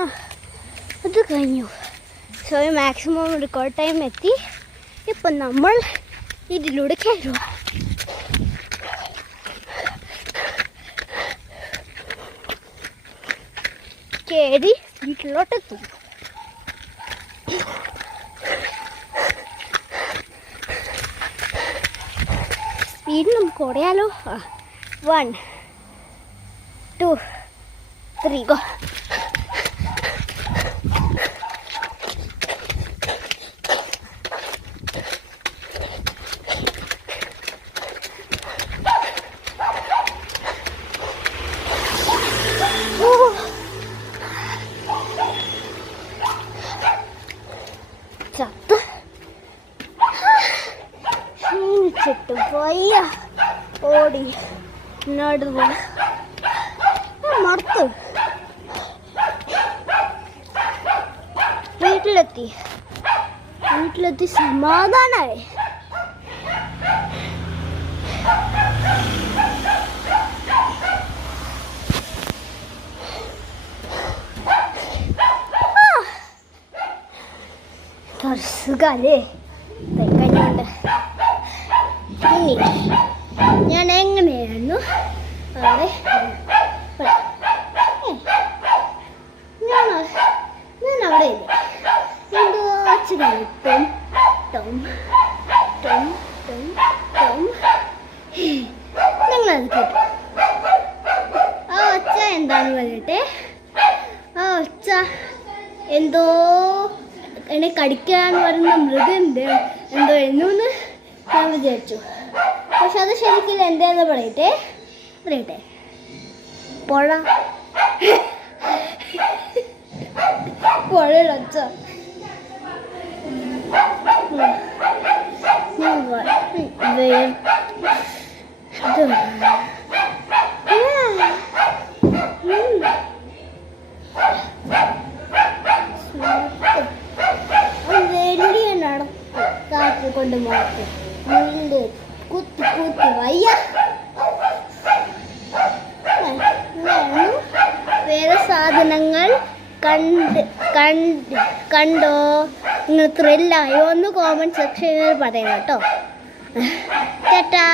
അത് കഴിഞ്ഞു. So maximum record time എത്തി. ഇപ്പം നമ്മൾ ഇതിലൂടെ കയറുക. കയറി വീട്ടിലോട്ടെത്തും. സ്പീഡ് നമുക്ക് ഓടിയാലോ. 1 2 3 ഗോ. ചത്ത് ക്ഷീണിച്ചിട്ട് വയ്യ. ഓടി നടുവ് മറുത്ത് വീട്ടിലെത്തി സമാധാനായി. സുഖല്ലേ കഴിഞ്ഞുണ്ട്. ഇനി ഞാൻ എങ്ങനെയായിരുന്നു അവിടെ ഞാൻ അവിടെ ഇല്ല. എന്തോ അച്ഛനും ടോം നിങ്ങളത് കേട്ടു. ആ ഒച്ച എന്താന്ന് പറയട്ടെ. ആ ഒച്ച എന്തോ എന്നെ കടിക്കാൻ വരുന്ന മൃഗമുണ്ട് എന്തോ എന്നുന്ന് ഞാൻ വിചാരിച്ചു. പക്ഷെ അത് ശരിക്കും എന്താന്ന് പറയട്ടെ പുഴയുടെ ഒച്ച. കാറ്റ് കൊണ്ട് മാറ്റി മുള്ളിൽ കുത്തി വയ്യ. വേറെ സാധനങ്ങൾ കണ്ടോ? നിങ്ങൾ ത്രില്ലായോ? ഒന്ന് കോമൻറ്റ് സെക്ഷനിൽ പറയണം കേട്ടോ. ടാറ്റാ.